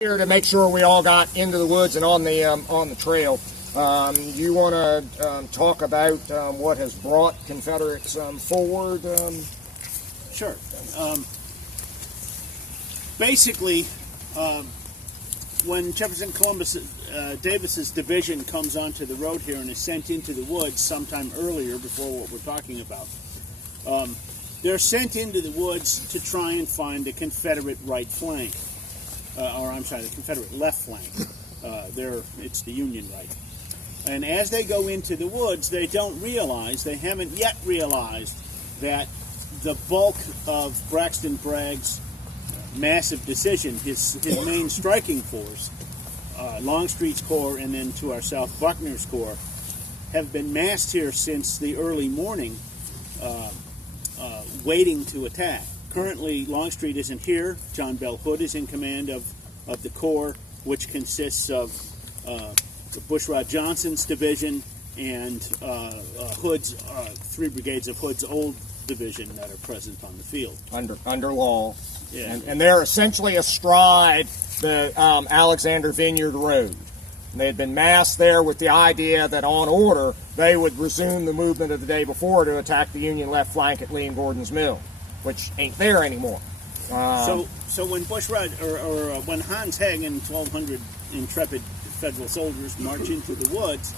Here to make sure we all got into the woods and on the trail. You want to talk about what has brought Confederates forward? Sure. Basically, when Jefferson Columbus Davis's division comes onto the road here and is sent into the woods sometime earlier, before what we're talking about, they're sent into the woods to try and find the Confederate right flank. The Confederate left flank. It's the Union right. And as they go into the woods, they haven't yet realized that the bulk of Braxton Bragg's massive decision, his main striking force, Longstreet's corps, and then to our south Buckner's corps, have been massed here since the early morning, waiting to attack. Currently, Longstreet isn't here. John Bell Hood is in command of the corps, which consists of Bushrod Johnson's division and Hood's 3 brigades of Hood's old division that are present on the field. Under Law. Yeah. And they're essentially astride the Alexander Vineyard Road. And they had been massed there with the idea that on order, they would resume the movement of the day before to attack the Union left flank at Lee and Gordon's Mill, which ain't there anymore. So when Bushrod, or when Hans Hegg and 1,200 intrepid Federal soldiers march into the woods,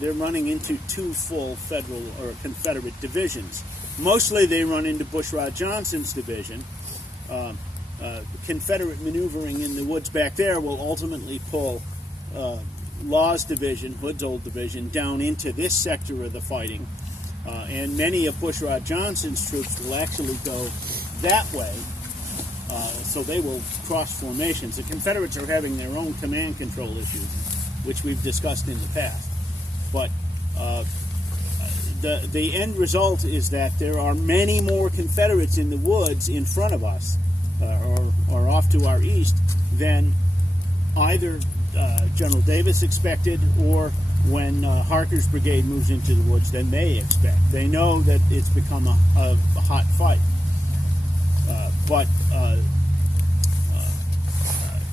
they're running into 2 full Federal or Confederate divisions. Mostly they run into Bushrod Johnson's division. Confederate maneuvering in the woods back there will ultimately pull Law's division, Hood's old division, down into this sector of the fighting. And many of Bushrod Johnson's troops will actually go that way, so they will cross formations. The Confederates are having their own command control issues, which we've discussed in the past. But the end result is that there are many more Confederates in the woods in front of us, or off to our east, than either General Davis expected, or when Harker's brigade moves into the woods, than they expect. They know that it's become a hot fight. But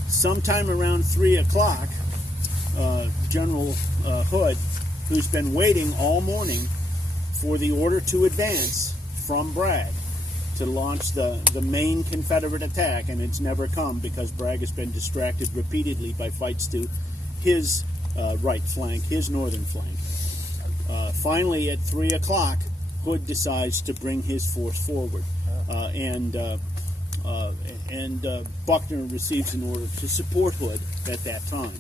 sometime around 3 o'clock, General Hood, who's been waiting all morning for the order to advance from Bragg to launch the main Confederate attack, and it's never come because Bragg has been distracted repeatedly by fights to his right flank, his northern flank. Finally, at 3 o'clock, Hood decides to bring his force forward, and Buckner receives an order to support Hood at that time.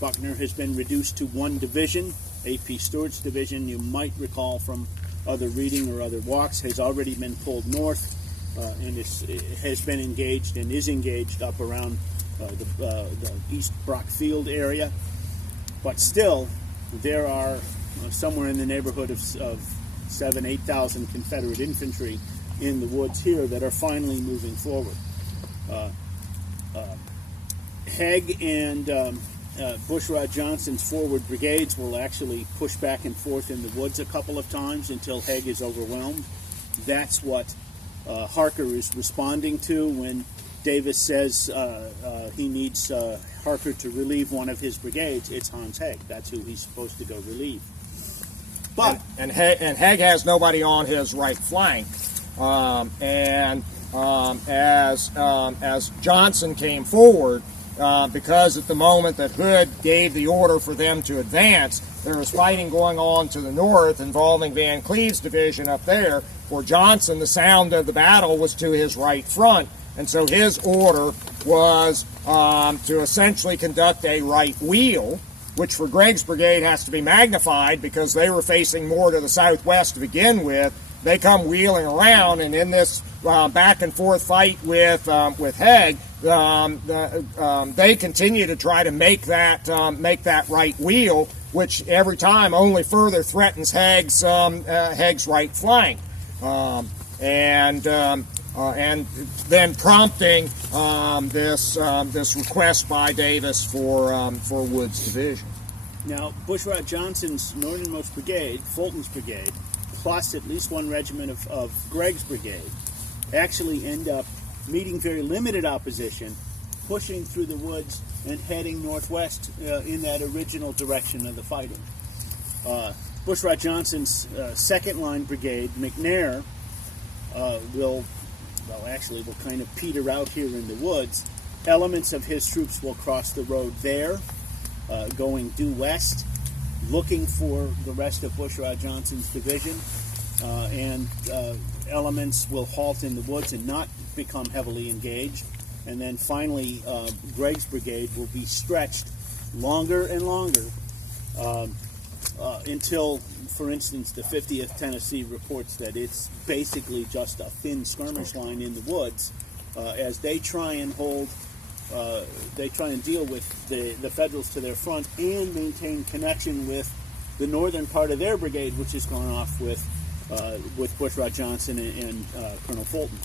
Buckner has been reduced to 1 division. A.P. Stewart's division, you might recall from other reading or other walks, has already been pulled north and has been engaged and is engaged up around the East Brock Field area. But still, there are somewhere in the neighborhood of 7,000 to 8,000 Confederate infantry in the woods here that are finally moving forward. Hegg and Bushrod Johnson's forward brigades will actually push back and forth in the woods a couple of times until Hegg is overwhelmed. That's what Harker is responding to when Davis says he needs Harker to relieve one of his brigades. It's Hans Hegg. That's who he's supposed to go relieve. But and Hegg has nobody on his right flank, as Johnson came forward. Because at the moment that Hood gave the order for them to advance, there was fighting going on to the north involving Van Cleve's division up there. For Johnson, the sound of the battle was to his right front, and so his order was to essentially conduct a right wheel, which for Gregg's brigade has to be magnified because they were facing more to the southwest to begin with. They come wheeling around, and in this back and forth fight with Hegg, they continue to try to make that right wheel, which every time only further threatens Hegg's right flank, and then prompting this request by Davis for Wood's division. Now, Bushrod Johnson's northernmost brigade, Fulton's brigade, plus at least 1 regiment of Gregg's brigade, actually end up meeting very limited opposition pushing through the woods and heading northwest in that original direction of the fighting. Bushrod Johnson's second line brigade, McNair, will kind of peter out here in the woods. Elements of his troops will cross the road there, going due west, looking for the rest of Bushrod Johnson's division, and elements will halt in the woods and not become heavily engaged. And then finally, Gregg's brigade will be stretched longer and longer until, for instance, the 50th Tennessee reports that it's basically just a thin skirmish line in the woods as they try and deal with the Federals to their front and maintain connection with the northern part of their brigade, which has gone off with Bushrod Johnson and Colonel Fulton.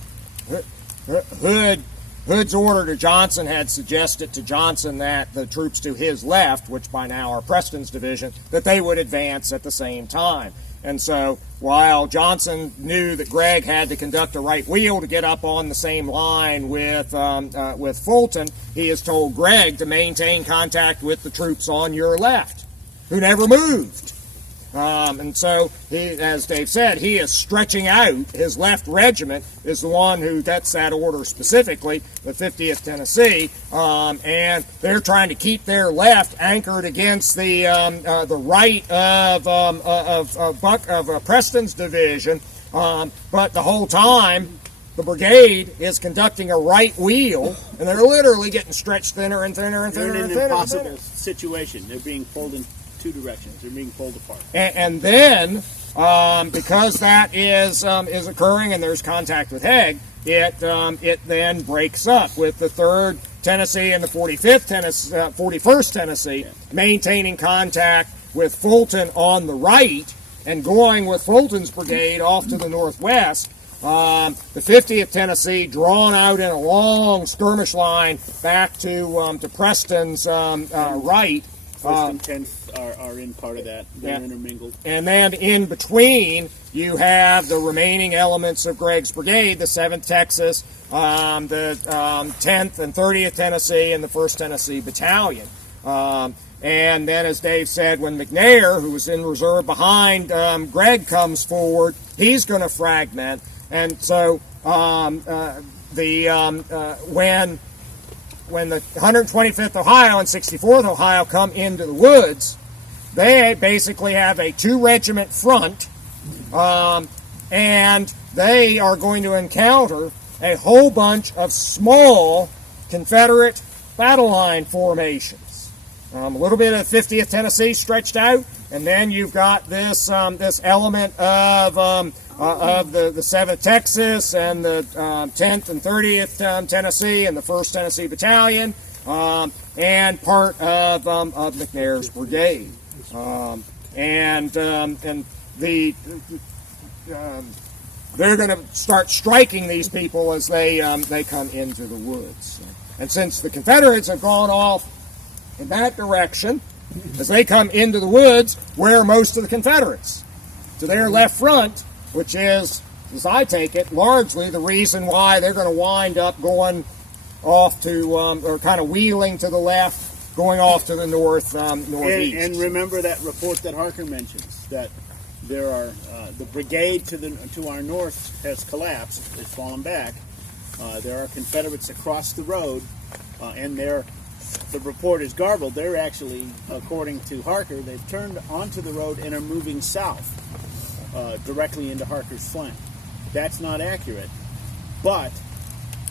Hood's order to Johnson had suggested to Johnson that the troops to his left, which by now are Preston's division, that they would advance at the same time. And so while Johnson knew that Gregg had to conduct a right wheel to get up on the same line with Fulton, he has told Gregg to maintain contact with the troops on your left, who never moved. And so, as Dave said, he is stretching out. His left regiment is the one who gets that order specifically, the 50th Tennessee, and they're trying to keep their left anchored against the right of Preston's division. But the whole time, the brigade is conducting a right wheel, and they're literally getting stretched thinner and thinner and thinner and thinner. They're in an impossible situation. They're being pulled in two directions. They're being pulled apart. And then, because that is occurring and there's contact with Haig, it then breaks up with the 3rd Tennessee and the 41st Tennessee maintaining contact with Fulton on the right and going with Fulton's brigade off to the northwest. The 50th Tennessee drawn out in a long skirmish line back to Preston's right. 1st and 10th are in part of that. They're intermingled. And then in between, you have the remaining elements of Gregg's brigade, the 7th Texas, the 10th and 30th Tennessee, and the 1st Tennessee Battalion. And then, as Dave said, when McNair, who was in reserve behind Gregg, comes forward, he's going to fragment. And so when the 125th Ohio and 64th Ohio come into the woods, they basically have a 2-regiment front, and they are going to encounter a whole bunch of small Confederate battle line formations. A little bit of 50th Tennessee stretched out, and then you've got this element of the 7th Texas and the 10th and 30th Tennessee and the 1st Tennessee Battalion, and part of McNair's brigade, they're going to start striking these people as they come into the woods. And since the Confederates have gone off in that direction, as they come into the woods, where are most of the Confederates? To their left front, which is, as I take it, largely the reason why they're going to wind up going off to, or kind of wheeling to the left, going off to the northeast. And remember that report that Harker mentions, that there are, the brigade to our north has collapsed, has fallen back. There are Confederates across the road, and the report is garbled. They're actually, according to Harker, they've turned onto the road and are moving south, directly into Harker's flank. That's not accurate, but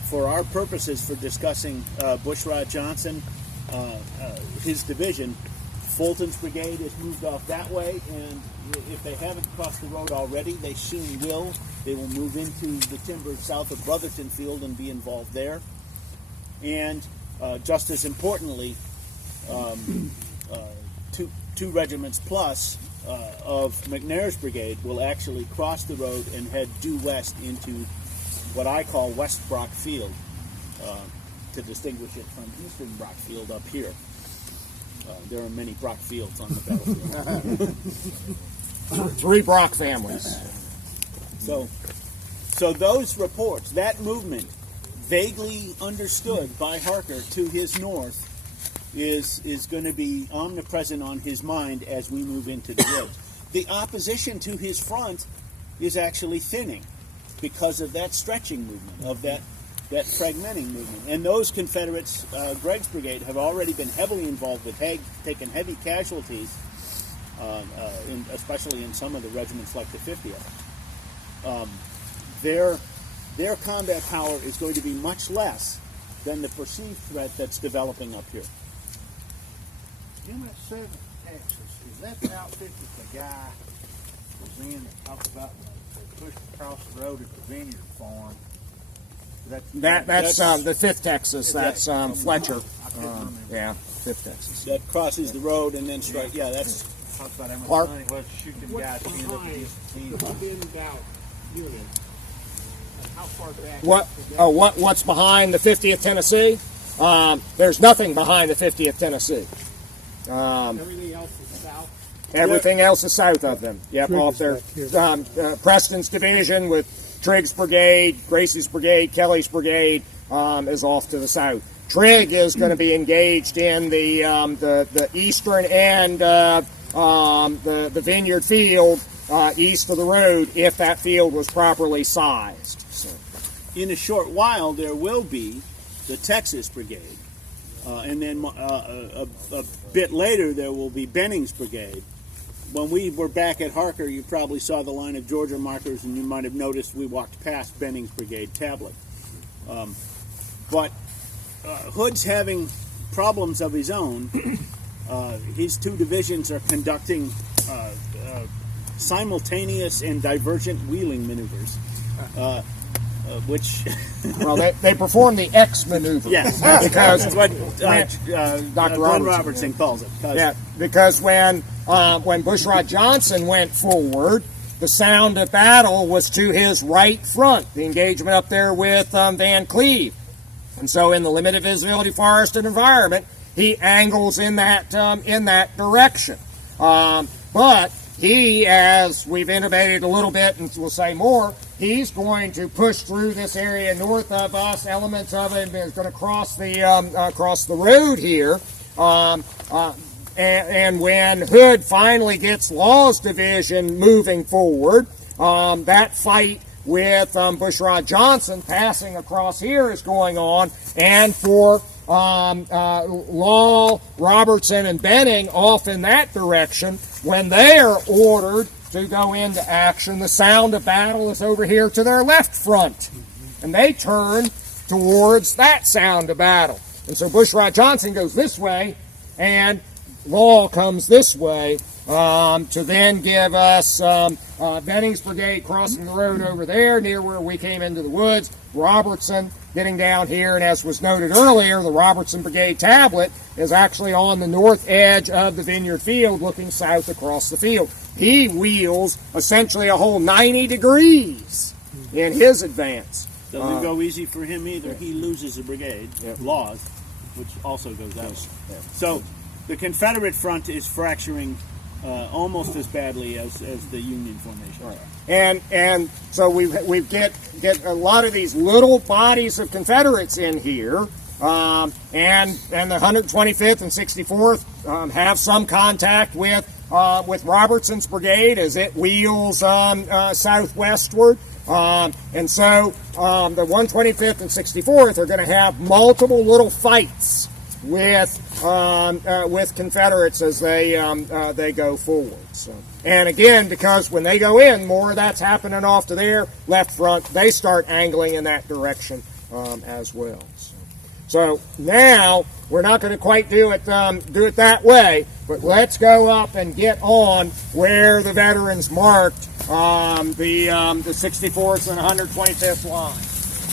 for our purposes for discussing Bushrod Johnson, his division, Fulton's brigade has moved off that way, and if they haven't crossed the road already, they soon will. They will move into the timber south of Brotherton Field and be involved there. And just as importantly, two regiments plus of McNair's brigade will actually cross the road and head due west into what I call West Brock Field, to distinguish it from Eastern Brock Field up here. There are many Brock Fields on the battlefield. 3 Brock families. So those reports, that movement vaguely understood by Harker to his north is going to be omnipresent on his mind as we move into the woods. The opposition to his front is actually thinning because of that stretching movement, of that fragmenting movement. And those Confederates, Gregg's brigade, have already been heavily involved with Haig, taken heavy casualties, especially in some of the regiments like the 50th. Their combat power is going to be much less than the perceived threat that's developing up here. Unit 7 Texas, is that the outfit that the guy was in that talked about they pushed across the road at the vineyard farm? That's the 5th Texas. That's Fletcher. I couldn't remember. Yeah, 5th Texas. That crosses the road and then strike. Yeah, that's Talked about how much Clark? money it was to shoot them guys to end up against the team. Thinned out unit. How far back? What's behind the 50th Tennessee? There's nothing behind the 50th Tennessee. Everything else is south. Everything else is south of them. Yep, off there. Preston's division with Trigg's brigade, Gracie's brigade, Kelly's brigade is off to the south. Trigg is going to be engaged in the eastern end, the vineyard field east of the road, if that field was properly sized. So. in a short while there will be the Texas Brigade, and then a bit later there will be Benning's Brigade. When we were back at Harker, you probably saw the line of Georgia markers, and you might have noticed we walked past Benning's Brigade tablet. But Hood's having problems of his own. His two divisions are conducting simultaneous and divergent wheeling maneuvers, which... well, they perform the X maneuver. Yes, because that's what Dr. Glenn Robertson calls it. Yeah, because when Bushrod Johnson went forward, the sound of battle was to his right front, the engagement up there with Van Cleve. And so in the limited visibility forested environment, he angles in that direction. But he, as we've intimated a little bit, and we'll say more, he's going to push through this area north of us. Elements of it is going to cross the road here. And when Hood finally gets Law's division moving forward, that fight with Bushrod Johnson passing across here is going on, and for Law, Robertson, and Benning off in that direction, when they are ordered to go into action, the sound of battle is over here to their left front, and they turn towards that sound of battle. And so Bushrod Johnson goes this way, and Law comes this way, to then give us Benning's brigade crossing the road over there near where we came into the woods, Robertson getting down here, and as was noted earlier, the Robertson brigade tablet is actually on the north edge of the vineyard field looking south across the field. He wheels essentially a whole 90 degrees in his advance. Doesn't go easy for him either. He loses a brigade, Laws, which also goes out. Yeah. So the Confederate front is fracturing almost as badly as the Union formation. Right. And so we get a lot of these little bodies of Confederates in here, and the 125th and 64th have some contact with Robertson's brigade as it wheels southwestward. And so the 125th and 64th are going to have multiple little fights with Confederates as they go forward. So, and again, because when they go in, more of that's happening off to their left front. They start angling in that direction as well. So now we're not going to quite do it that way, but let's go up and get on where the veterans marked the 64th and 125th line.